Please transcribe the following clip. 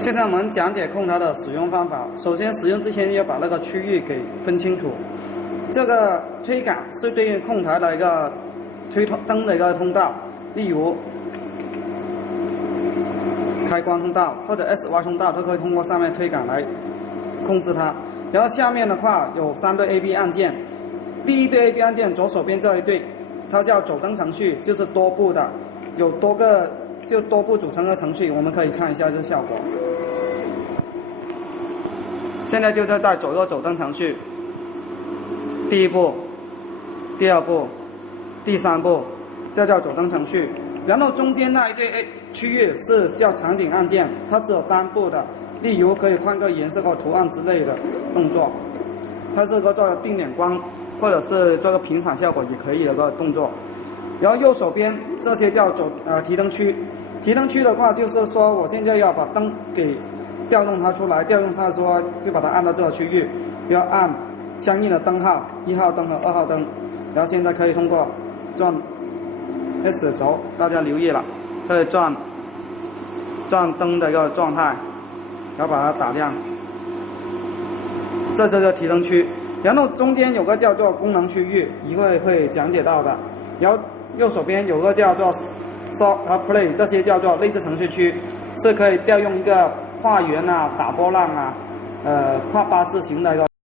现在我们讲解空调的使用方法。首先，使用之前要把那个区域给分清楚。这个推杆是对应空调的一个推灯的一个通道，例如开关通道或者 SY 通道，都可以通过上面推杆来控制它。然后下面的话有3对 AB 按键，第一对 AB 按键左手边这一对，它叫走灯程序，就是多步的，有多步组成的程序，我们可以看一下这效果。现在就是在走灯程序，第一步、第二步、第3步，这叫走灯程序。然后中间那一对区域是叫场景按键，它只有单步的，例如可以换个颜色或图案之类的动作，它是个做定点光或者是做个频闪效果也可以的个动作。然后右手边这些叫提灯区，提灯区的话就是说我现在要把灯给调动它出来，调动它的时候就把它按到这个区域，要按相应的灯号，1号灯和2号灯。然后现在可以通过转 S 轴，大家留意了，可以转灯的一个状态，然后把它打亮。这就是提灯区。然后中间有个叫做功能区域，一会会讲解到的。然后右手边有个叫做 Stop 和 Play， 这些叫做内置程序区，是可以调用一个画圆啊、打波浪啊、画8字形的一个